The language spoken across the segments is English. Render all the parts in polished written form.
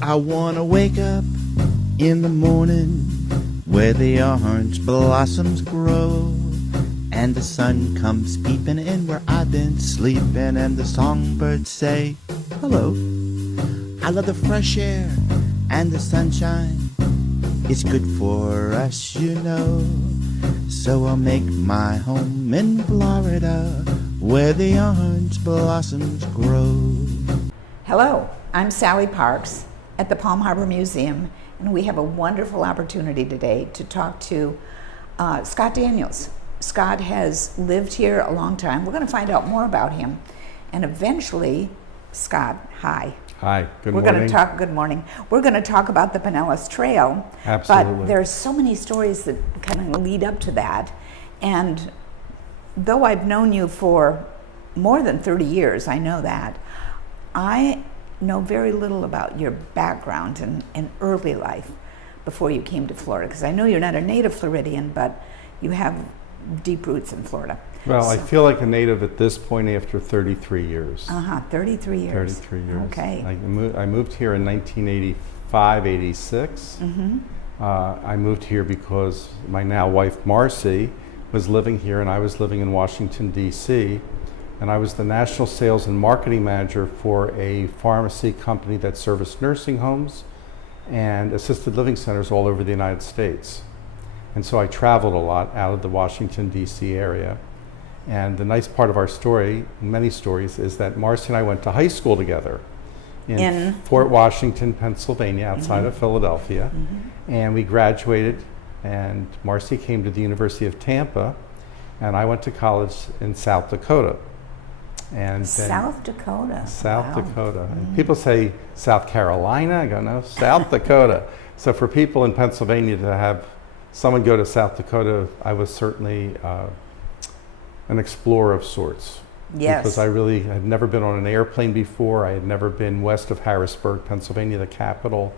I wanna wake up in the morning where the orange blossoms grow, and the sun comes peeping in where I've been sleeping, and the songbirds say hello. I love the fresh air and the sunshine. It's good for us, you know. So I'll make my home in Florida where the orange blossoms grow. Hello, I'm Sally Parks at the Palm Harbor Museum, and we have a wonderful opportunity today to talk to Scott Daniels. Scott has lived here a long time. We're going to find out more about him. And eventually, Scott, hi. Hi, good morning. Good morning. We're going to talk about the Pinellas Trail. Absolutely. But there's so many stories that kind of lead up to that. And though I've known you for more than 30 years, I know that, I know very little about your background and early life before you came to Florida, because I know you're not a native Floridian, but you have deep roots in Florida. Well, I feel like a native at this point after 33 years. 33 years. 33 years. Okay. I moved here in 1985, 86. Mm-hmm. I moved here because my now wife, Marcy, was living here, and I was living in Washington, D.C., and I was the national sales and marketing manager for a pharmacy company that serviced nursing homes and assisted living centers all over the United States. And so I traveled a lot out of the Washington, D.C. area. And the nice part of our story, many stories, is that Marcy and I went to high school together in Fort Washington, Pennsylvania, outside of Philadelphia. Mm-hmm. And we graduated, and Marcy came to the University of Tampa, and I went to college in South Dakota. And South Dakota. South Wow. Dakota. And people say South Carolina. I go, no, South Dakota. So for people in Pennsylvania to have someone go to South Dakota, I was certainly an explorer of sorts. Yes. Because I really had never been on an airplane before. I had never been west of Harrisburg, Pennsylvania, the capital.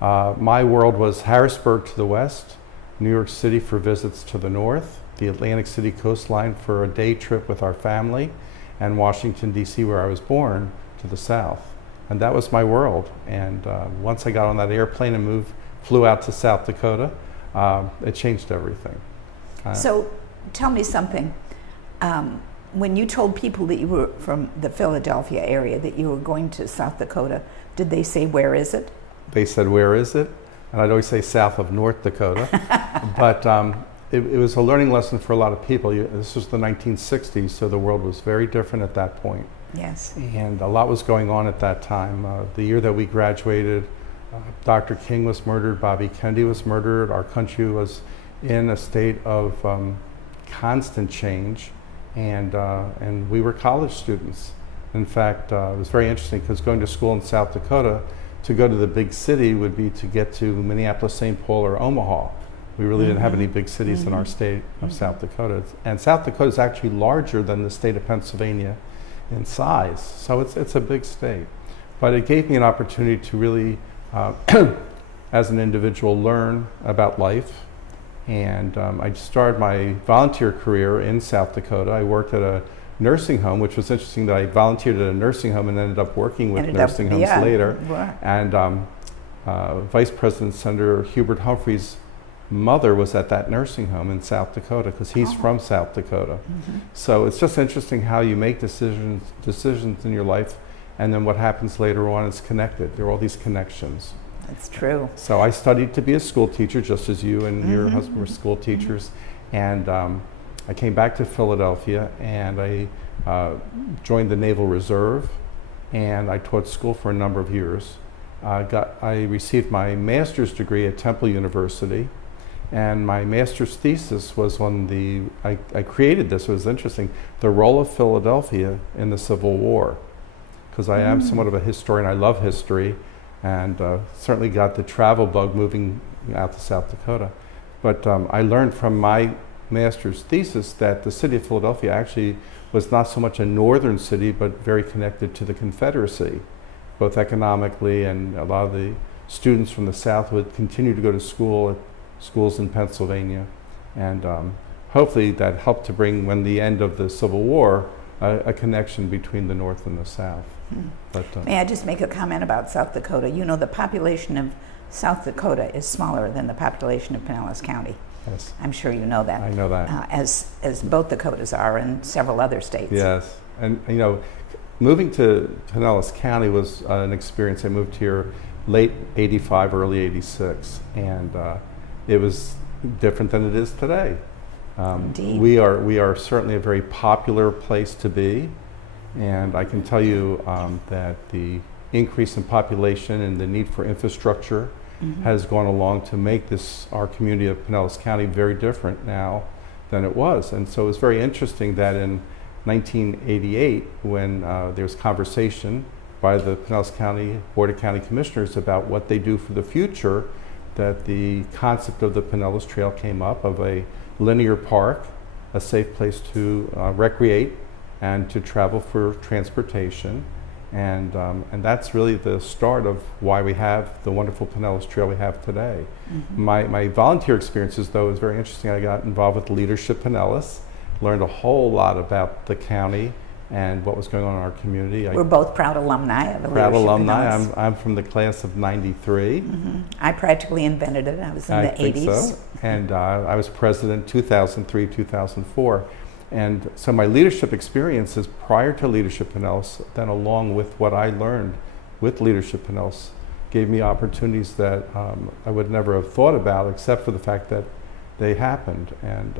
My world was Harrisburg to the west, New York City for visits to the north, the Atlantic City coastline for a day trip with our family, and Washington, D.C., where I was born, to the south. And that was my world. And once I got on that airplane and flew out to South Dakota, it changed everything. So tell me something. When you told people that you were from the Philadelphia area, that you were going to South Dakota, did they say, where is it? They said, where is it? And I'd always say south of North Dakota. But it was a learning lesson for a lot of people. This was the 1960s, so the world was very different at that point. Yes. And a lot was going on at that time. The year that we graduated, Dr. King was murdered, Bobby Kennedy was murdered. Our country was in a state of constant change, and we were college students. In fact, it was very interesting because going to school in South Dakota, to go to the big city would be to get to Minneapolis, St. Paul, or Omaha. We really didn't have any big cities in our state of South Dakota. And South Dakota is actually larger than the state of Pennsylvania in size. So it's a big state. But it gave me an opportunity to really, as an individual, learn about life. And I started my volunteer career in South Dakota. I worked at a nursing home, which was interesting that I volunteered at a nursing home and ended up working with nursing homes later. Wow. And Vice President Senator Hubert Humphrey's mother was at that nursing home in South Dakota because he's from South Dakota. Mm-hmm. So it's just interesting how you make decisions in your life, and then what happens later on is connected. There are all these connections. That's true. So I studied to be a school teacher, just as you and your husband were school teachers. And I came back to Philadelphia, and I joined the Naval Reserve, and I taught school for a number of years. I received my master's degree at Temple University, and my master's thesis was on I created this, it was interesting, the role of Philadelphia in the Civil War. Because I am somewhat of a historian, I love history, and certainly got the travel bug moving out to South Dakota. But I learned from my master's thesis that the city of Philadelphia actually was not so much a northern city, but very connected to the Confederacy, both economically, and a lot of the students from the South would continue to go to school at schools in Pennsylvania. And hopefully that helped to bring, when the end of the Civil War a connection between the North and the South. But, May I just make a comment about South Dakota? You know, the population of South Dakota is smaller than the population of Pinellas County. yes, I'm sure you know that. I know that. As both Dakotas are in several other states. Yes, and you know, moving to Pinellas County was an experience. I moved here late '85, early '86, and it was different than it is today. Indeed. We are certainly a very popular place to be, and I can tell you that the increase in population and the need for infrastructure has gone along to make our community of Pinellas County very different now than it was. And so it's very interesting that in 1988, when there was conversation by the Pinellas County Board of County Commissioners about what they do for the future, that the concept of the Pinellas Trail came up, of a linear park, a safe place to recreate and to travel for transportation. And that's really the start of why we have the wonderful Pinellas Trail we have today. My volunteer experiences, though, was very interesting. I got involved with Leadership Pinellas, learned a whole lot about the county and what was going on in our community. We're both proud alumni of the Proud Leadership alumni. Pinellas. I'm from the class of '93. I practically invented it. I was in the 80s. think so. And I was president 2003, 2004. And so my leadership experiences prior to Leadership Pinellas, then along with what I learned with Leadership Pinellas, gave me opportunities that I would never have thought about, except for the fact that they happened. And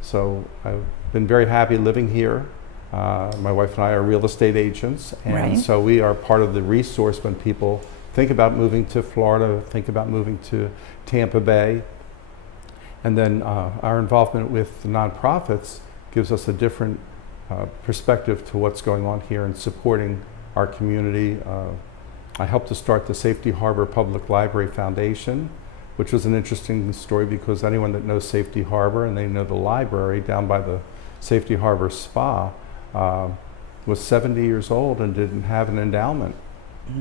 so I've been very happy living here. My wife and I are real estate agents, and Right. so we are part of the resource when people think about moving to Florida, think about moving to Tampa Bay. And then our involvement with the nonprofits gives us a different perspective to what's going on here and supporting our community. I helped to start the Safety Harbor Public Library Foundation, which was an interesting story because anyone that knows Safety Harbor and they know the library down by the Safety Harbor Spa was 70 years old and didn't have an endowment.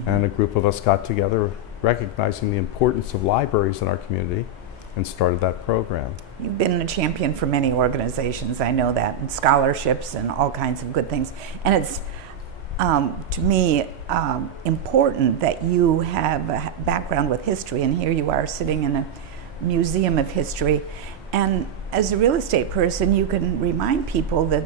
And a group of us got together recognizing the importance of libraries in our community and started that program. You've been a champion for many organizations, I know that, and scholarships and all kinds of good things. And it's, to me, important that you have a background with history, and here you are sitting in a museum of history. And as a real estate person, you can remind people that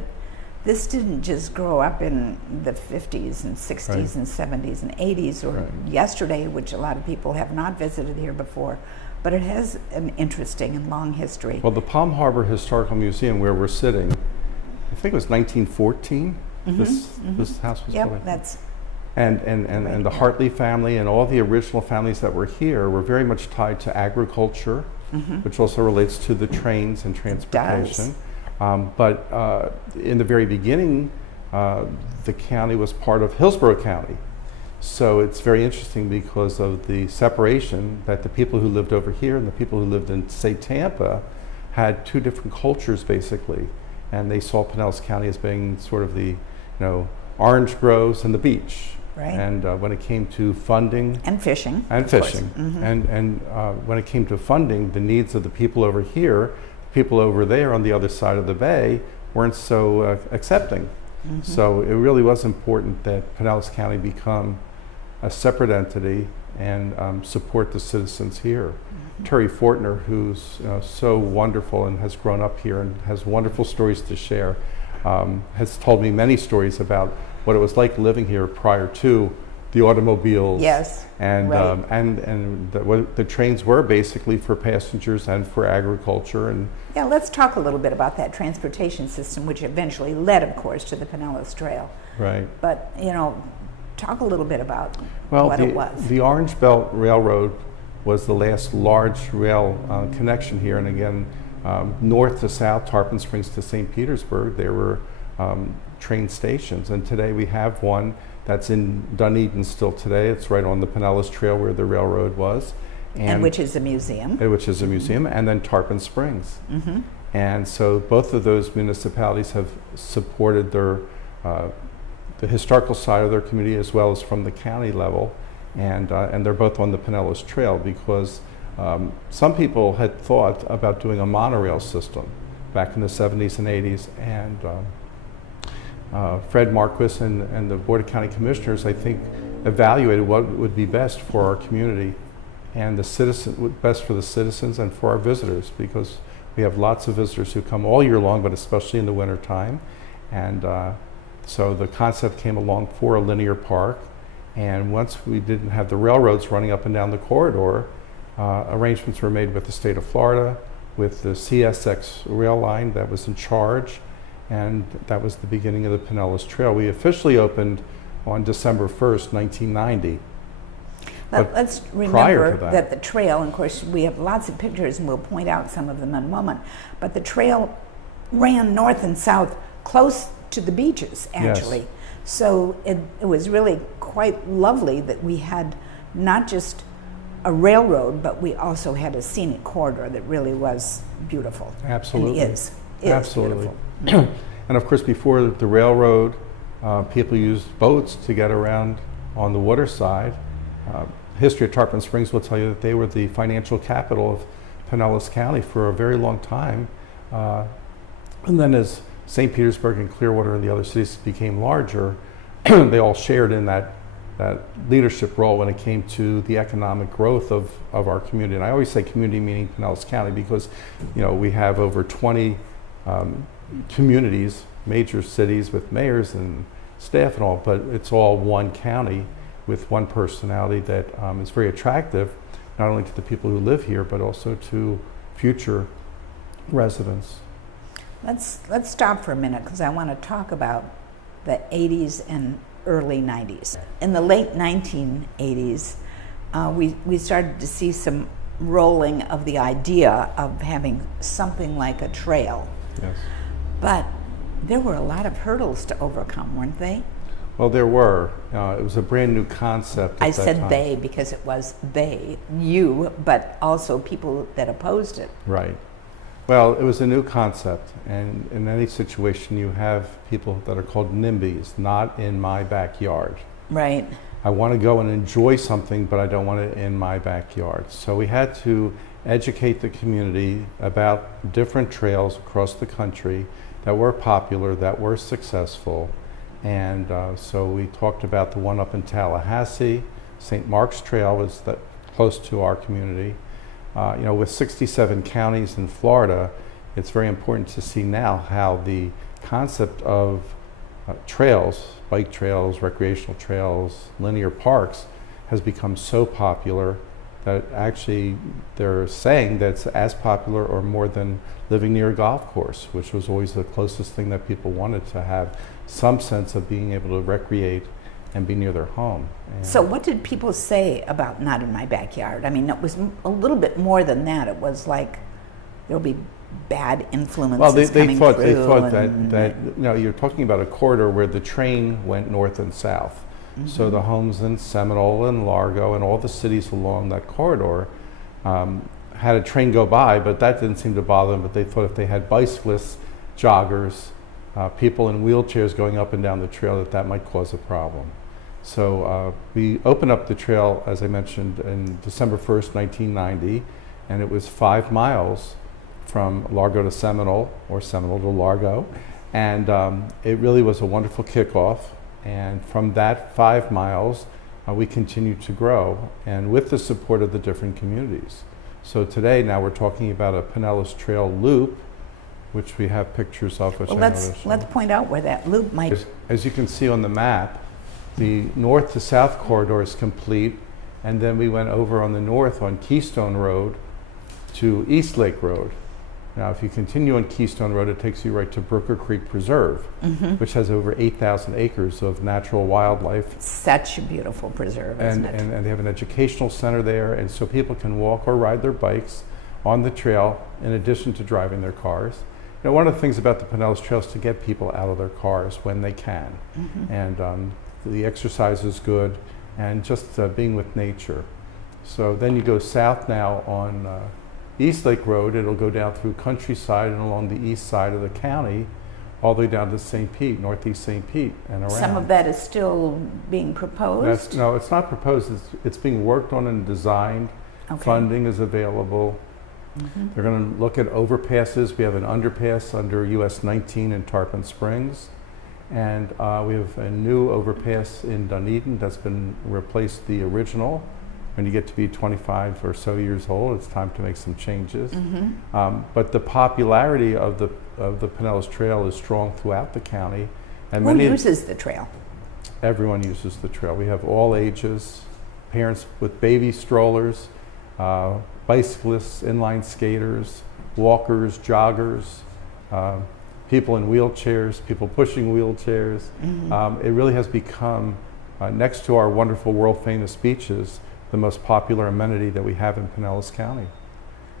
this didn't just grow up in the 50s and 60s Right. and 70s and 80s or Right. yesterday, which a lot of people have not visited here before, but it has an interesting and long history. Well, the Palm Harbor Historical Museum, where we're sitting, I think it was 1914. This house was built. Yep, that's And the Hartley family and all the original families that were here were very much tied to agriculture, which also relates to the trains and transportation. But in the very beginning, the county was part of Hillsborough County. So it's very interesting because of the separation that the people who lived over here and the people who lived in, say, Tampa, had two different cultures basically. And they saw Pinellas County as being sort of the, orange groves and the beach. Right. And when it came to funding and fishing. and of course. fishing, and when it came to funding, the needs of the people over here, people over there on the other side of the bay weren't so accepting. So it really was important that Pinellas County become a separate entity and support the citizens here. Terry Fortner, who's so wonderful and has grown up here and has wonderful stories to share, has told me many stories about what it was like living here prior to the automobiles. Yes, And right. What the trains were basically for passengers and for agriculture. And Yeah, let's talk a little bit about that transportation system, which eventually led, of course, to the Pinellas Trail. right. But, talk a little bit about Well, what it was. the Orange Belt Railroad was the last large rail connection here. And again, north to south, Tarpon Springs to St. Petersburg, there were train stations. And today we have one that's in Dunedin still today. It's right on the Pinellas Trail where the railroad was. and which is a museum. Which is a museum, and then Tarpon Springs. And so both of those municipalities have supported their the historical side of their community as well as from the county level, and they're both on the Pinellas Trail because some people had thought about doing a monorail system back in the 70s and 80s, and Fred Marquis and the Board of County Commissioners, I think, evaluated what would be best for our community and best for the citizens and for our visitors, because we have lots of visitors who come all year long, but especially in the winter time. And so the concept came along for a linear park. And once we didn't have the railroads running up and down the corridor, arrangements were made with the state of Florida, with the CSX rail line that was in charge, and that was the beginning of the Pinellas Trail. We officially opened on December 1st, 1990. Let's prior remember to that the trail, and of course we have lots of pictures and we'll point out some of them in a moment, but the trail ran north and south close to the beaches, actually. Yes. So it was really quite lovely that we had not just a railroad, but we also had a scenic corridor that really was beautiful. Absolutely. And is Absolutely. beautiful. And of course, before the railroad, people used boats to get around on the water side. History of Tarpon Springs will tell you that they were the financial capital of Pinellas County for a very long time. And then as St. Petersburg and Clearwater and the other cities became larger, they all shared in that leadership role when it came to the economic growth of our community. And I always say community meaning Pinellas County because, we have over 20 communities, major cities with mayors and staff and all, but it's all one county with one personality that is very attractive, not only to the people who live here, but also to future residents. Let's stop for a minute because I want to talk about the 80s and early 90s. In the late 1980s, we started to see some rolling of the idea of having something like a trail. Yes. But there were a lot of hurdles to overcome, weren't they? Well, there were. It was a brand new concept. I at that said time. they because it was you, but also people that opposed it. Right. Well, it was a new concept, and in any situation you have people that are called NIMBYs, not in my backyard. Right. I want to go and enjoy something, but I don't want it in my backyard. So we had to educate the community about different trails across the country that were popular, that were successful. And so we talked about the one up in Tallahassee. St. Mark's Trail is close to our community. With 67 counties in Florida, it's very important to see now how the concept of trails, bike trails, recreational trails, linear parks, has become so popular that actually they're saying that it's as popular or more than living near a golf course, which was always the closest thing that people wanted, to have some sense of being able to recreate and be near their home. And So what did people say about not in my backyard? I mean, it was a little bit more than that. It was like there'll be bad influences well, they coming thought through. that you're talking about a corridor where the train went north and south. Mm-hmm. So the homes in Seminole and Largo and all the cities along that corridor had a train go by, but that didn't seem to bother them. But they thought if they had bicyclists, joggers, people in wheelchairs going up and down the trail, that might cause a problem. So we opened up the trail, as I mentioned, in December 1st, 1990, and it was 5 miles from Largo to Seminole, or Seminole to Largo, and it really was a wonderful kickoff. And from that 5 miles, we continued to grow, and with the support of the different communities. So today, now we're talking about a Pinellas Trail loop, which we have pictures of. Which Well, I let's point out where that loop might. As you can see on the map, the north to south corridor is complete, and then we went over on the north on Keystone Road to East Lake Road. Now, if you continue on Keystone Road, it takes you right to Brooker Creek Preserve, which has over 8,000 acres of natural wildlife. Such a beautiful preserve, isn't it? And they have an educational center there, and so people can walk or ride their bikes on the trail in addition to driving their cars. One of the things about the Pinellas Trail is to get people out of their cars when they can. And the exercise is good, and just being with nature. So then you go south now on East Lake Road. It'll go down through countryside and along the east side of the county, all the way down to St. Pete, northeast St. Pete, and around. Some of that is still being proposed? No, it's not proposed. It's being worked on and designed. Okay. Funding is available. They're going to look at overpasses. We have an underpass under US 19 in Tarpon Springs. And we have a new overpass in Dunedin that's been replaced the original. When you get to be 25 or so years old, it's time to make some changes. But the popularity of the Pinellas Trail is strong throughout the county. And Who uses the trail? Everyone uses the trail. We have all ages, parents with baby strollers, bicyclists, inline skaters, walkers, joggers, people in wheelchairs, people pushing wheelchairs. It really has become, next to our wonderful world-famous beaches, the most popular amenity that we have in Pinellas County,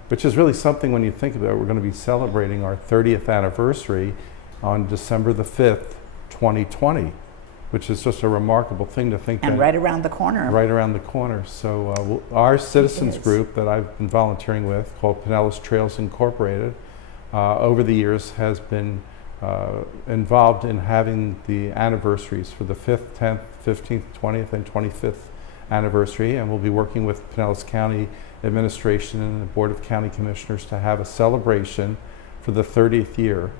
which is really something when you think about it. We're going to be celebrating our 30th anniversary on December the 5th, 2020, which is just a remarkable thing to think. And right around the corner. Right around the corner. So our citizens group that I've been volunteering with, called Pinellas Trails Incorporated, over the years has been involved in having the anniversaries for the 5th, 10th, 15th, 20th, and 25th anniversary, and we'll be working with Pinellas County Administration and the Board of County Commissioners to have a celebration for the 30th year.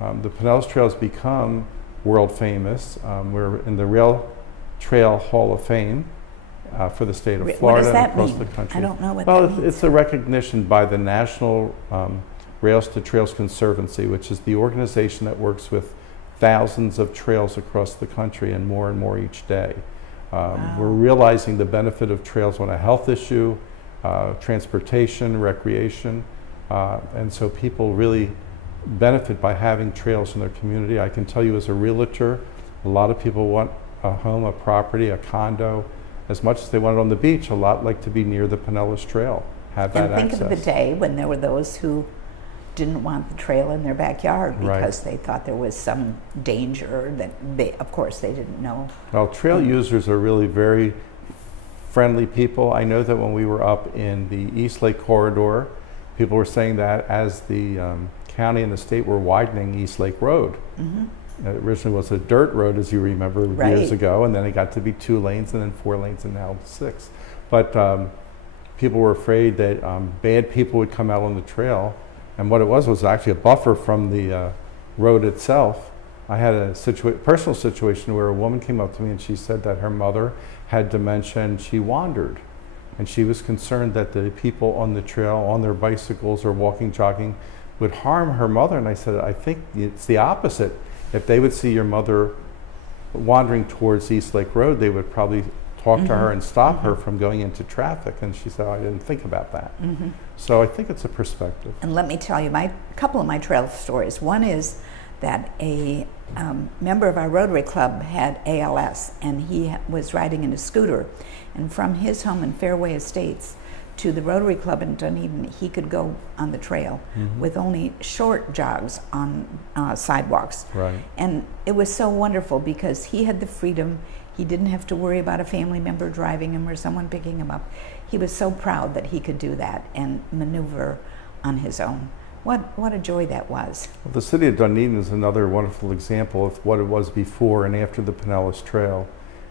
The Pinellas Trail has become world famous. We're in the Rail Trail Hall of Fame for the state of Florida and across the country. I don't know what that means. Well, it's a recognition by the National Rails to Trails Conservancy, which is the organization that works with thousands of trails across the country and more each day. We're realizing the benefit of trails on a health issue, transportation, recreation, and so people really benefit by having trails in their community. I can tell you as a realtor, a lot of people want a home, a property, a condo, as much as they want it on the beach. A lot like to be near the Pinellas Trail, have that access. And think of the day when there were those who didn't want the trail in their backyard because they thought there was some danger that of course they didn't know. Well, trail users are really very friendly people. I know that when we were up in the East Lake Corridor, people were saying that as the county and the state were widening East Lake Road. It originally was a dirt road, as you remember, years ago, and then it got to be 2 lanes and then 4 lanes and now 6. But people were afraid that bad people would come out on the trail. And what it was actually a buffer from the road itself. I had a personal situation where a woman came up to me and she said that her mother had dementia and she wandered. And she was concerned that the people on the trail, on their bicycles or walking, jogging, would harm her mother. And I said, I think it's the opposite. If they would see your mother wandering towards East Lake Road, they would probably talk to her and stop her from going into traffic. And she said, I didn't think about that. So I think it's a perspective. And let me tell you a couple of my trail stories. One is that a member of our Rotary Club had ALS, and he was riding in a scooter. And from his home in Fairway Estates to the Rotary Club in Dunedin, he could go on the trail with only short jogs on sidewalks. And it was so wonderful because he had the freedom. He didn't have to worry about a family member driving him or someone picking him up. He was so proud that he could do that and maneuver on his own. What a joy that was. Well, the city of Dunedin is another wonderful example of what it was before and after the Pinellas Trail,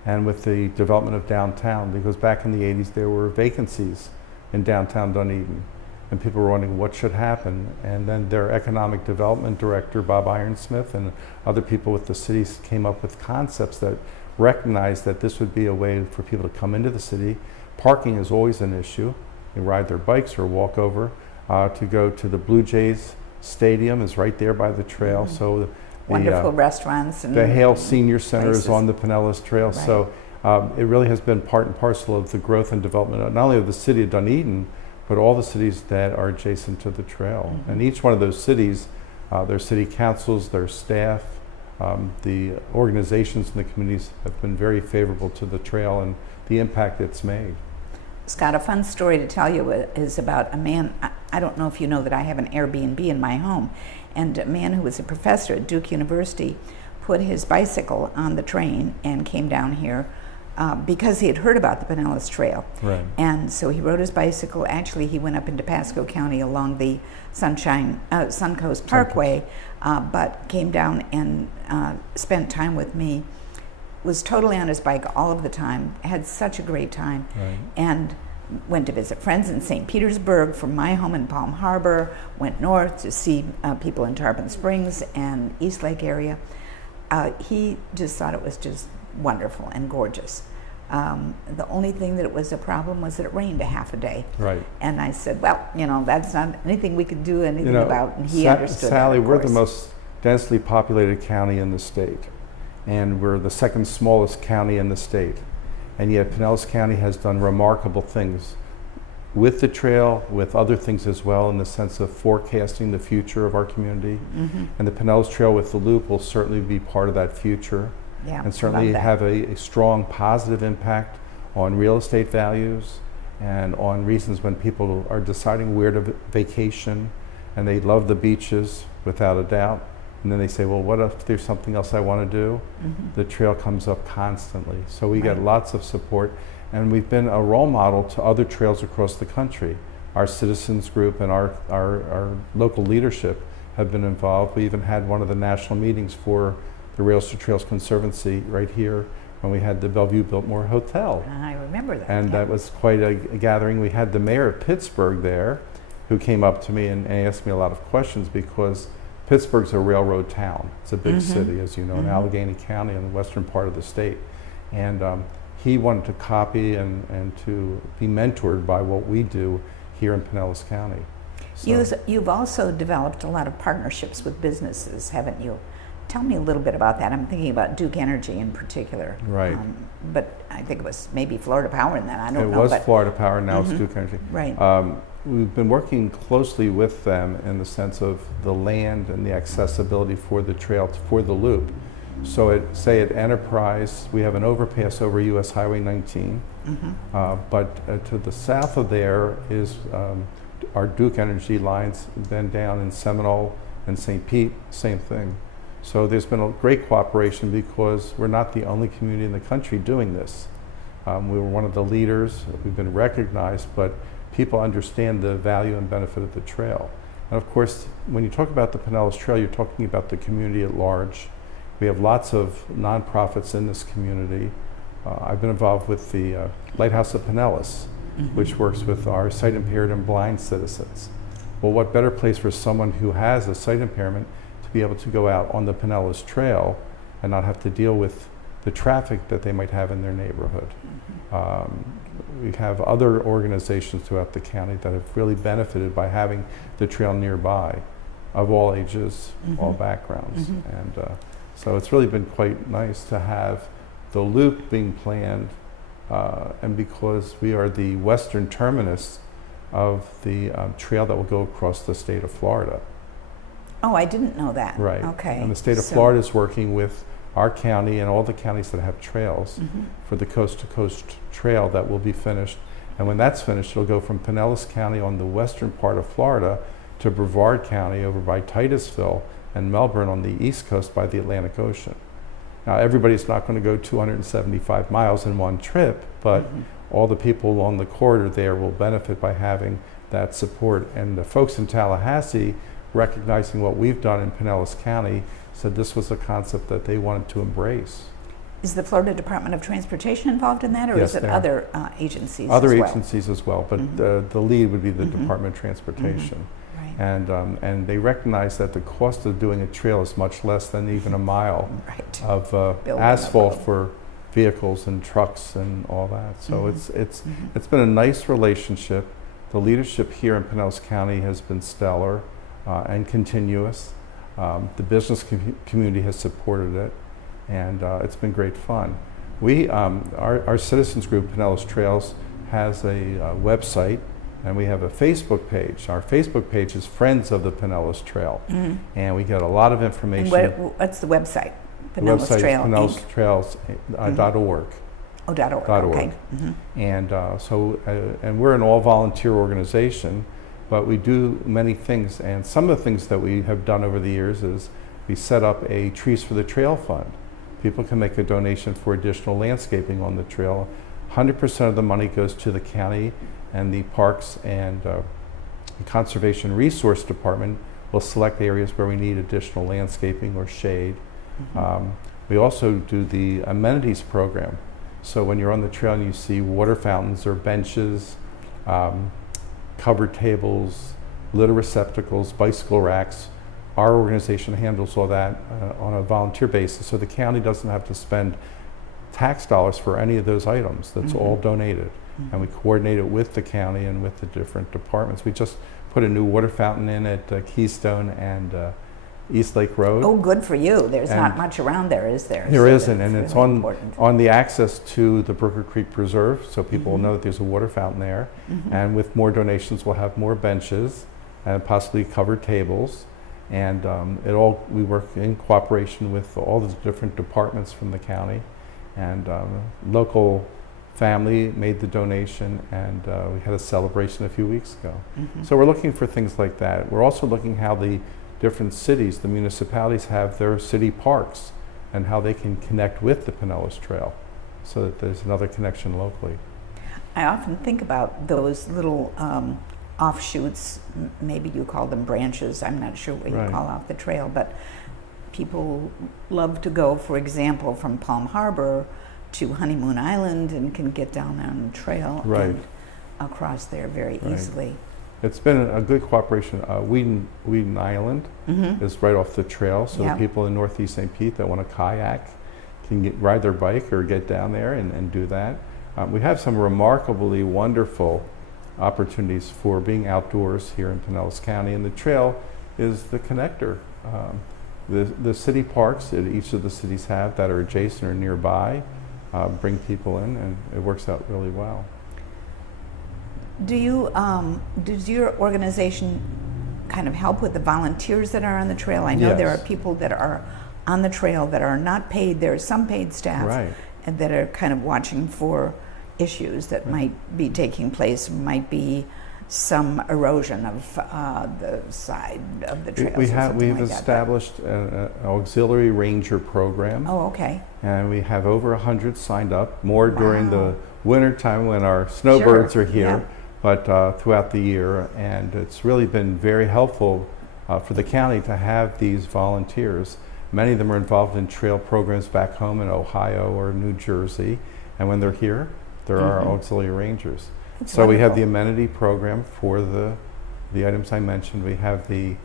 and with the development of downtown, because back in the 80s there were vacancies in downtown Dunedin, and people were wondering what should happen. And then their economic development director, Bob Ironsmith, and other people with the cities came up with concepts that recognized that this would be a way for people to come into the city. Parking is always an issue. They ride their bikes or walk over. To go to the Blue Jays Stadium is right there by the trail. So wonderful restaurants. And the Hale Senior Center places. is on the Pinellas Trail. So it really has been part and parcel of the growth and development, not only of the city of Dunedin, but all the cities that are adjacent to the trail. And each one of those cities, their city councils, their staff, the organizations and the communities have been very favorable to the trail and the impact it's made. Scott, a fun story to tell you is about a man. I don't know if you know that I have an Airbnb in my home, and a man who was a professor at Duke University put his bicycle on the train and came down here because he had heard about the Pinellas Trail. And so he rode his bicycle. Actually, he went up into Pasco County along the Suncoast Parkway, but came down and spent time with me. Was totally on his bike all of the time, had such a great time, and went to visit friends in St. Petersburg from my home in Palm Harbor, went north to see people in Tarpon Springs and East Lake area. he just thought it was just wonderful and gorgeous. The only thing that it was a problem was that it rained a half a day. Right. And I said, well, that's not anything we could do anything about. And he understood Sally, that, of we're the course. most densely populated county in the state. And we're the second smallest county in the state. And yet Pinellas County has done remarkable things with the trail, with other things as well, in the sense of forecasting the future of our community. And the Pinellas Trail with the loop will certainly be part of that future. Yeah, And certainly love that. have a strong positive impact on real estate values and on reasons when people are deciding where to vacation, and they love the beaches without a doubt. And then they say, well, what if there's something else I want to do? The trail comes up constantly. So we get Right. lots of support, and we've been a role model to other trails across the country. Our citizens group and our local leadership have been involved. We even had one of the national meetings for the Rails to Trails Conservancy right here when we had the Bellevue Biltmore Hotel. I remember that. And yeah. that was quite a gathering. We had the mayor of Pittsburgh there, who came up to me and asked me a lot of questions, because Pittsburgh's a railroad town. It's a big city, as you know, in Allegheny County in the western part of the state. And he wanted to copy and to be mentored by what we do here in Pinellas County. So, You've also developed a lot of partnerships with businesses, haven't you? Tell me a little bit about that. I'm thinking about Duke Energy in particular. Right. But I think it was maybe Florida Power in that. I don't it know. was but Florida Power, now it's Duke Energy. Right. We've been working closely with them in the sense of the land and the accessibility for the trail, for the loop. So say at Enterprise, we have an overpass over US Highway 19, but to the south of there is our Duke Energy lines, then down in Seminole and St. Pete, same thing. So there's been a great cooperation, because we're not the only community in the country doing this. We were one of the leaders, we've been recognized, but people understand the value and benefit of the trail. And of course, when you talk about the Pinellas Trail, you're talking about the community at large. We have lots of nonprofits in this community. I've been involved with the Lighthouse of Pinellas, which works with our sight impaired and blind citizens. Well, what better place for someone who has a sight impairment to be able to go out on the Pinellas Trail and not have to deal with the traffic that they might have in their neighborhood. We have other organizations throughout the county that have really benefited by having the trail nearby, of all ages, all backgrounds. And so it's really been quite nice to have the loop being planned, and because we are the western terminus of the trail that will go across the state of Florida. Oh, I didn't know that. Right. Okay. And the state of Florida is working with our county and all the counties that have trails for the coast-to-coast trail that will be finished. And when that's finished, it'll go from Pinellas County on the western part of Florida to Brevard County over by Titusville and Melbourne on the east coast by the Atlantic Ocean. Now, everybody's not going to go 275 miles in one trip, but all the people along the corridor there will benefit by having that support. And the folks in Tallahassee, recognizing what we've done in Pinellas County, said this was a concept that they wanted to embrace. Is the Florida Department of Transportation involved in that, or Yes, is it they are. other agencies Other as well? agencies as well, but the lead would be the Department of Transportation. Right. And they recognize that the cost of doing a trail is much less than even a mile Right. of Building asphalt a road. for vehicles and trucks and all that. So it's been a nice relationship. The leadership here in Pinellas County has been stellar and continuous. The business community has supported it, and it's been great fun. Our citizens group, Pinellas Trails, has a website, and we have a Facebook page. Our Facebook page is Friends of the Pinellas Trail, and we get a lot of And information. what's the website? The Pinellas website Trail is Inc. PinellasTrails.org. Oh, .org. .org. Okay. And and we're an all-volunteer organization, but we do many things. And some of the things that we have done over the years is we set up a Trees for the Trail fund. People can make a donation for additional landscaping on the trail. 100% of the money goes to the county, and the Parks and Conservation Resource Department will select areas where we need additional landscaping or shade. We also do the amenities program. So when you're on the trail and you see water fountains or benches, covered tables, litter receptacles, bicycle racks, our organization handles all that on a volunteer basis, so the county doesn't have to spend tax dollars for any of those items. That's all donated. And we coordinate it with the county and with the different departments. We just put a new water fountain in at Keystone and East Lake Road. Oh, good for you. There's not much around there, is there? There So isn't, and that's it's really important. on the access to the Brooker Creek Preserve, so people will know that there's a water fountain there. And with more donations, we'll have more benches and possibly covered tables. And we work in cooperation with all the different departments from the county. And local family made the donation, and we had a celebration a few weeks ago. So we're looking for things like that. We're also looking how the different cities, the municipalities, have their city parks and how they can connect with the Pinellas Trail so that there's another connection locally. I often think about those little offshoots, maybe you call them branches, I'm not sure what you Right. call off the trail, but people love to go, for example, from Palm Harbor to Honeymoon Island and can get down on the trail Right. and across there very Right. easily. It's been a good cooperation. Whedon Island is right off the trail, so Yeah. the people in Northeast St. Pete that want to kayak can ride their bike or get down there and do that. We have some remarkably wonderful opportunities for being outdoors here in Pinellas County, and the trail is the connector. The city parks that each of the cities have that are adjacent or nearby bring people in, and it works out really well. Do you, does your organization kind of help with the volunteers that are on the trail? I know there are Yes. people that are on the trail that are not paid. There are some paid staff Right. and that are kind of watching for issues that might be taking place, might be some erosion of the side of the trails. We've like that. established an auxiliary ranger program. Oh, okay. And we have over 100 signed up, more during Wow. the winter time when our snowbirds Sure, are here, yeah. but throughout the year. And it's really been very helpful for the county to have these volunteers. Many of them are involved in trail programs back home in Ohio or New Jersey. And when they're here, they're our auxiliary rangers. That's So we have the wonderful. amenity program for the items I mentioned. We have the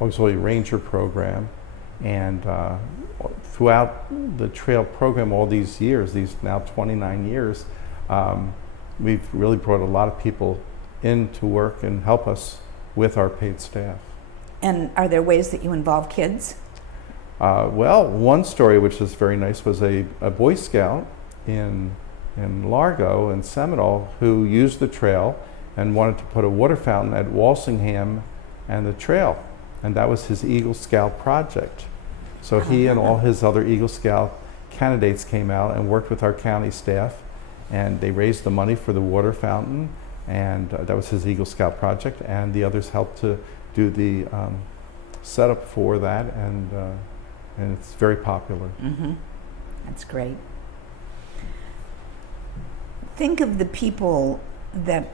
auxiliary ranger program, and throughout the trail program all these years, these now 29 years, we've really brought a lot of people in to work and help us with our paid staff. And are there ways that you involve kids? Well, one story which is very nice was a Boy Scout in Largo and Seminole who used the trail and wanted to put a water fountain at Walsingham and the trail. And that was his Eagle Scout project. So he and all his other Eagle Scout candidates came out and worked with our county staff, and they raised the money for the water fountain, and that was his Eagle Scout project, and the others helped to do the setup for that, and it's very popular. That's great. Think of the people that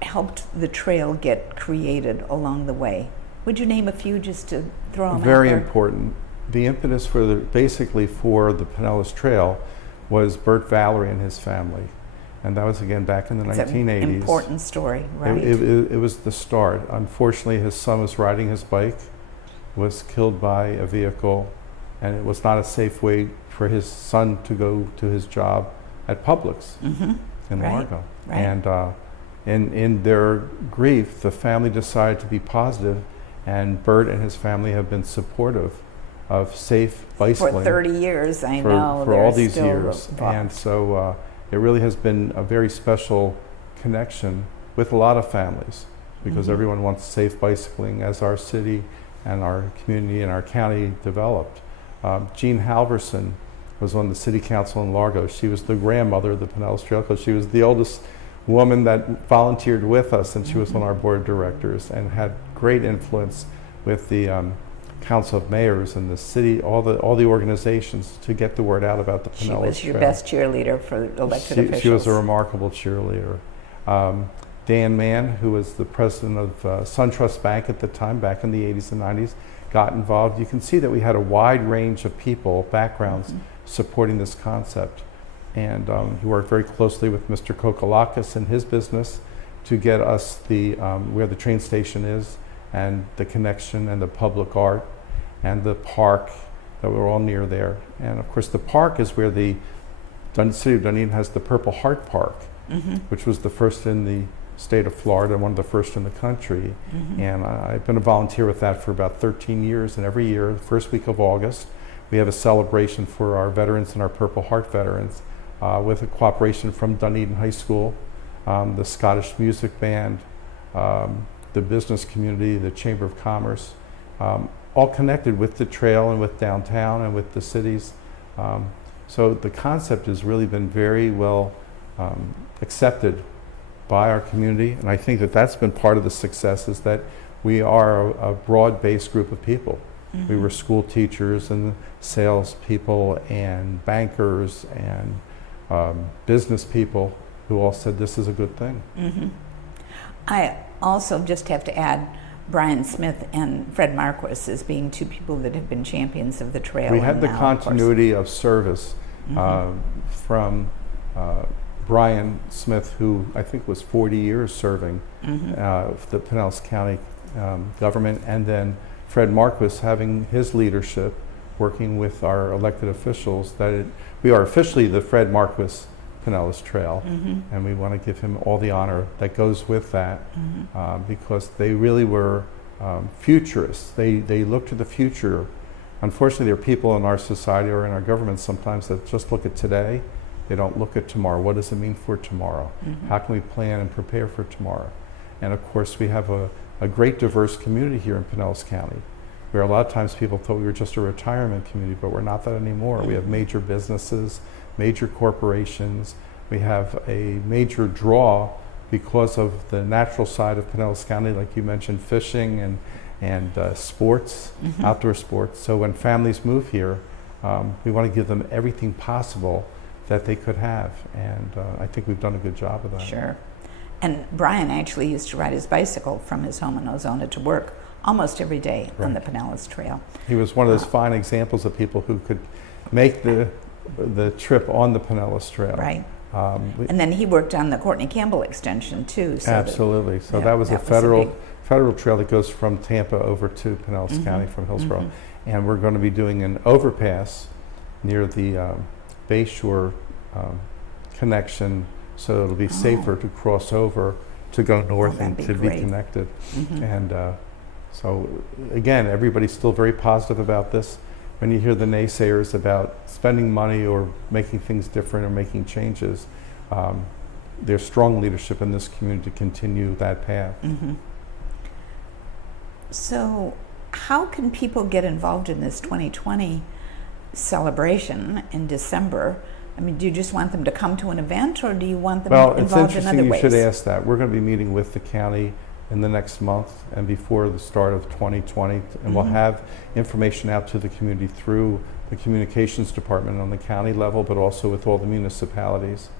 helped the trail get created along the way. Would you name a few just to throw them out Very there? important. The impetus basically for the Pinellas Trail was Bert Valerie and his family. And that was again back in the It's 1980s. an important story, right? It was the start. Unfortunately, his son was riding his bike, was killed by a vehicle, and it was not a safe way for his son to go to his job at Publix in Right, Largo. right. And in their grief, the family decided to be positive, and Bert and his family have been supportive of safe bicycling For 30 years, I for know. all they're these still years. involved. And so it really has been a very special connection with a lot of families, because everyone wants safe bicycling as our city and our community and our county developed. Jean Halverson was on the city council in Largo. She was the grandmother of the Pinellas Trail because she was the oldest woman that volunteered with us, and she was on our board of directors and had great influence with the council of mayors and the city, all the organizations to get the word out about the Pinellas She was your Trail. best cheerleader for elected officials. She was a remarkable cheerleader. Dan Mann, who was the president of SunTrust Bank at the time, back in the 80s and 90s, got involved. You can see that we had a wide range of people, backgrounds, supporting this concept. And he worked very closely with Mr. Kokolakis and his business to get us where the train station is, and the connection and the public art and the park that we're all near there. And of course the park is where the city of Dunedin has the Purple Heart Park, which was the first in the state of Florida and one of the first in the country. And I've been a volunteer with that for about 13 years, and every year, the first week of August, we have a celebration for our veterans and our Purple Heart veterans with a cooperation from Dunedin High School, the Scottish Music Band, the business community, the Chamber of Commerce, all connected with the trail and with downtown and with the cities. So the concept has really been very well accepted by our community, and I think that that's been part of the success, is that we are a broad-based group of people. We were school teachers and salespeople and bankers and business people who all said this is a good thing. I also just have to add Brian Smith and Fred Marquis as being two people that have been champions of the trail. We had the now, continuity of service from Brian Smith, who I think was 40 years serving the Pinellas County government, and then Fred Marquis having his leadership, working with our elected officials, we are officially the Fred Marquis Pinellas Trail, and we want to give him all the honor that goes with that, because they really were futurists. They looked to the future. Unfortunately, there are people in our society or in our government sometimes that just look at today. They don't look at tomorrow. What does it mean for tomorrow? How can we plan and prepare for tomorrow? And of course, we have a great diverse community here in Pinellas County, where a lot of times people thought we were just a retirement community, but we're not that anymore. We have major businesses, major corporations. We have a major draw because of the natural side of Pinellas County, like you mentioned, fishing and sports, outdoor sports. So when families move here, we want to give them everything possible that they could have, and I think we've done a good job of that. Sure. And Brian actually used to ride his bicycle from his home in Ozona to work almost every day on the Pinellas Trail. He was one of those fine examples of people who could make the trip on the Pinellas Trail. Right. And then he worked on the Courtney Campbell extension too. So absolutely. So that was a federal trail that goes from Tampa over to Pinellas County from Hillsborough. And we're going to be doing an overpass near the Bayshore connection, so it'll be safer to cross over to go north and to be connected. And so again, everybody's still very positive about this. When you hear the naysayers about spending money or making things different or making changes, there's strong leadership in this community to continue that path. So how can people get involved in this 2020 celebration in December? I mean, do you just want them to come to an event, or do you want them involved in other ways? Well, it's interesting you should ask that. We're going to be meeting with the county in the next month and before the start of 2020, and we'll have information out to the community through the communications department on the county level, but also with all the municipalities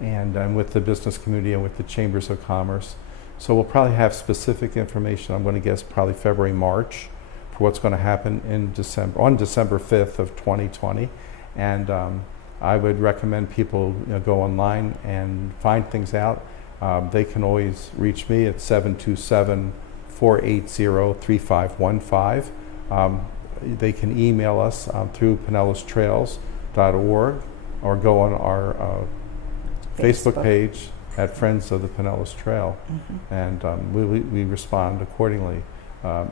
and with the business community and with the chambers of commerce. So we'll probably have specific information, I'm going to guess probably February, March, for what's going to happen in December, on December 5th of 2020. And I would recommend people go online and find things out. They can always reach me at 727-480-3515. They can email us through pinellas.trails.org or go on our Facebook page at Friends of the Pinellas Trail, and we respond accordingly.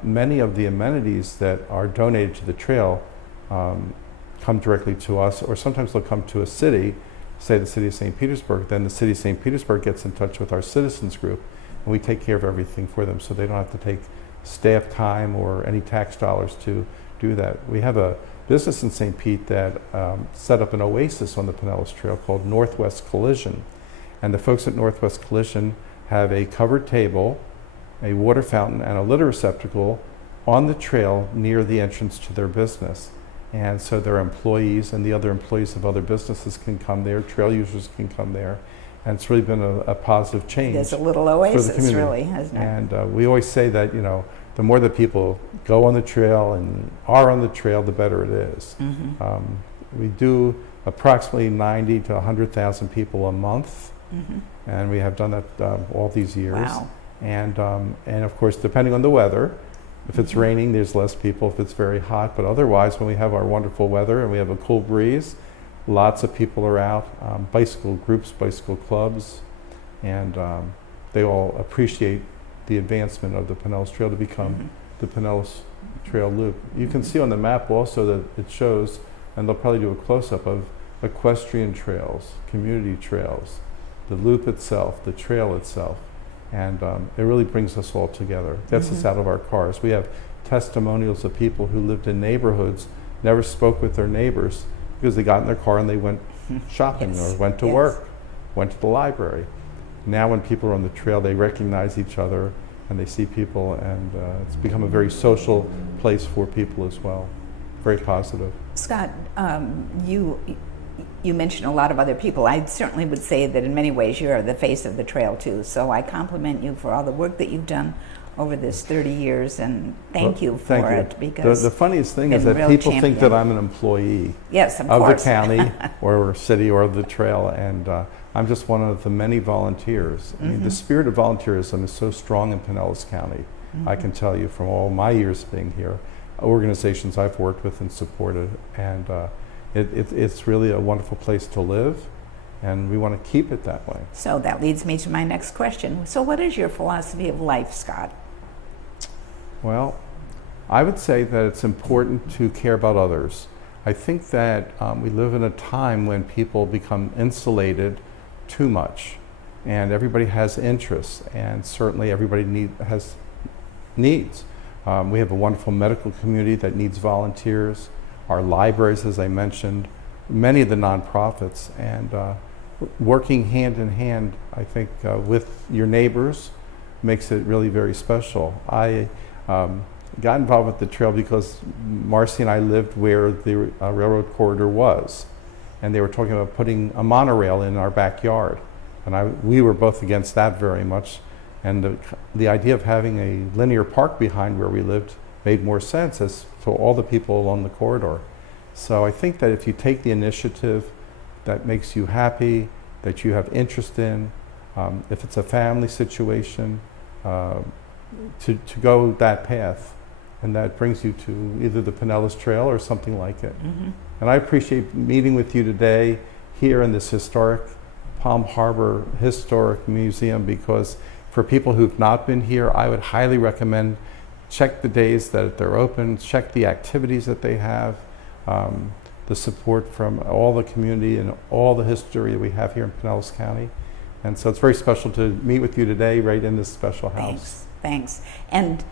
Many of the amenities that are donated to the trail come directly to us, or sometimes they'll come to a city, say the city of St. Petersburg. Then the city of St. Petersburg gets in touch with our citizens group, and we take care of everything for them, so they don't have to take staff time or any tax dollars to do that. We have a business in St. Pete that set up an oasis on the Pinellas Trail called Northwest Collision, and the folks at Northwest Collision have a covered table, a water fountain, and a litter receptacle on the trail near the entrance to their business. And so their employees and the other employees of other businesses can come there, trail users can come there, and it's really been a positive change. There's a little oasis, really, hasn't it? And we always say that, the more that people go on the trail and are on the trail, the better it is. We do approximately 90 to 100,000 people a month, and we have done that all these years. Wow. And of course, depending on the weather, If it's raining, there's less people if it's very hot, but otherwise, when we have our wonderful weather and we have a cool breeze, lots of people are out, bicycle groups, bicycle clubs, and they all appreciate the advancement of the Pinellas Trail to become the Pinellas Trail Loop. You can see on the map also that it shows, and they'll probably do a close-up of equestrian trails, community trails, the loop itself, the trail itself, and it really brings us all together. Gets us out of our cars. We have testimonials of people who lived in neighborhoods, never spoke with their neighbors because they got in their car and they went shopping or went to work, went to the library. Now when people are on the trail, they recognize each other and they see people, and it's become a very social place for people as well. Very positive. Scott, you mentioned a lot of other people. I certainly would say that in many ways you're the face of the trail too. So I compliment you for all the work that you've done over this 30 years, and thank you for it. Because the funniest thing is that people think that I'm an employee of the county or city or the trail, and I'm just one of the many volunteers. I mean, the spirit of volunteerism is so strong in Pinellas County. I can tell you from all my years being here, organizations I've worked with and supported, and it's really a wonderful place to live, and we want to keep it that way. So that leads me to my next question. So what is your philosophy of life, Scott? Well, I would say that it's important to care about others. I think that we live in a time when people become insulated too much, and everybody has interests, and certainly everybody has needs. We have a wonderful medical community that needs volunteers, our libraries, as I mentioned, many of the nonprofits, and working hand in hand, I think, with your neighbors makes it really very special. I got involved with the trail because Marcy and I lived where the railroad corridor was, and they were talking about putting a monorail in our backyard, and we were both against that very much, and the idea of having a linear park behind where we lived made more sense as for all the people along the corridor. So I think that if you take the initiative that makes you happy, that you have interest in, if it's a family situation, to go that path, and that brings you to either the Pinellas Trail or something like it. And I appreciate meeting with you today here in this historic Palm Harbor Historic Museum, because for people who've not been here, I would highly recommend check the days that they're open, check the activities that they have, the support from all the community and all the history that we have here in Pinellas County. And so it's very special to meet with you today right in this special house. Thanks. And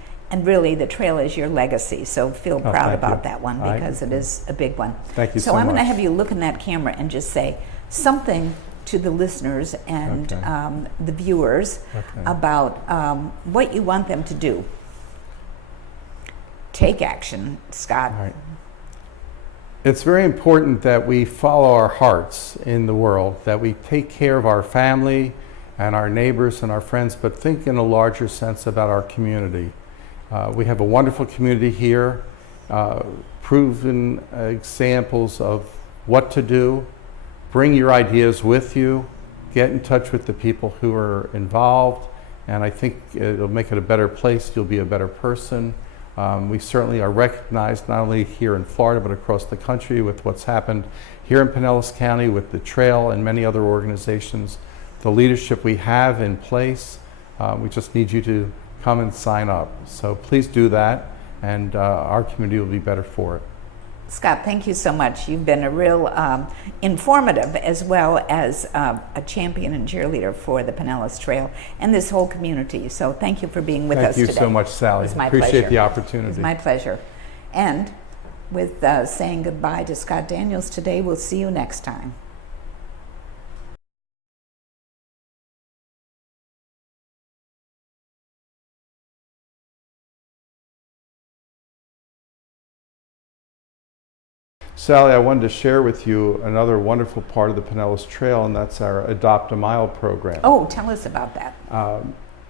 really, the trail is your legacy, so feel proud about that one, because it is a big one. Thank you so much. So I'm going to have you look in that camera and just say something to the listeners and the viewers about what you want them to do. Take action, Scott. All right. It's very important that we follow our hearts in the world, that we take care of our family and our neighbors and our friends, but think in a larger sense about our community. We have a wonderful community here, proven examples of what to do. Bring your ideas with you, get in touch with the people who are involved, and I think it'll make it a better place. You'll be a better person. We certainly are recognized not only here in Florida but across the country with what's happened here in Pinellas County with the trail and many other organizations. The leadership we have in place, we just need you to come and sign up. So please do that, and our community will be better for it. Scott, thank you so much. You've been a real informative as well as a champion and cheerleader for the Pinellas Trail and this whole community. So thank you for being with us today. Thank you so much, Sally. It's my Appreciate pleasure. the opportunity. It's my pleasure. And with saying goodbye to Scott Daniels today, we'll see you next time. Sally, I wanted to share with you another wonderful part of the Pinellas Trail, and that's our Adopt a Mile program. Oh, tell us about that.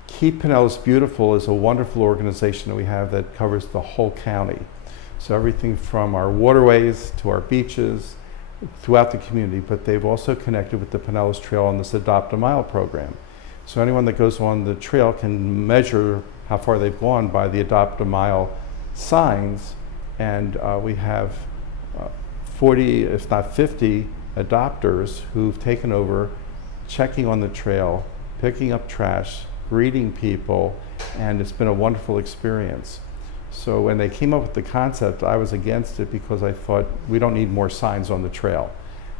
Keep Pinellas Beautiful is a wonderful organization that we have that covers the whole county. So everything from our waterways to our beaches throughout the community, but they've also connected with the Pinellas Trail on this Adopt a Mile program. So anyone that goes on the trail can measure how far they've gone by the Adopt a Mile signs, and we have 40, if not 50, adopters who've taken over, checking on the trail, picking up trash, greeting people, and it's been a wonderful experience. So when they came up with the concept, I was against it because I thought we don't need more signs on the trail.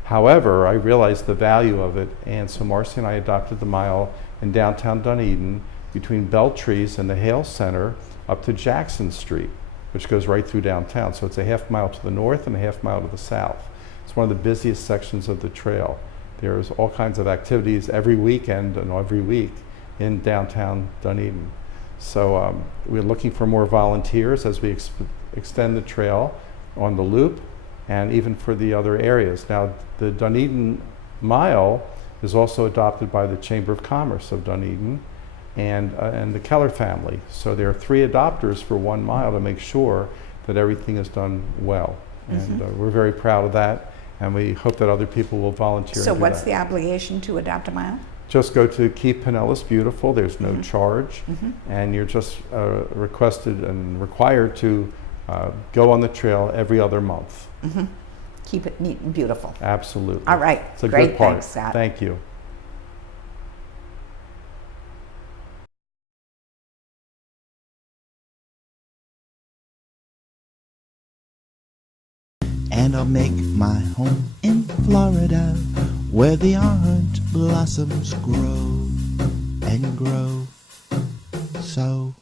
However, I realized the value of it, and so Marcy and I adopted the mile in downtown Dunedin between Beltree's and the Hale Center up to Jackson Street, which goes right through downtown. So it's a half mile to the north and a half mile to the south. It's one of the busiest sections of the trail. There's all kinds of activities every weekend and every week in downtown Dunedin. So we're looking for more volunteers as we extend the trail on the loop and even for the other areas. Now, the Dunedin Mile is also adopted by the Chamber of Commerce of Dunedin and the Keller family. So there are 3 adopters for 1 mile to make sure that everything is done well. And we're very proud of that, and we hope that other people will volunteer. So and do what's that. the obligation to adopt a mile? Just go to Keep Pinellas Beautiful. There's no charge, and you're just requested and required to go on the trail every other month. Keep it neat and beautiful. Absolutely. All right. It's a Great. good part. Thanks, Scott. Thank you. And I'll make my home in Florida, where the orange blossoms grow and grow. So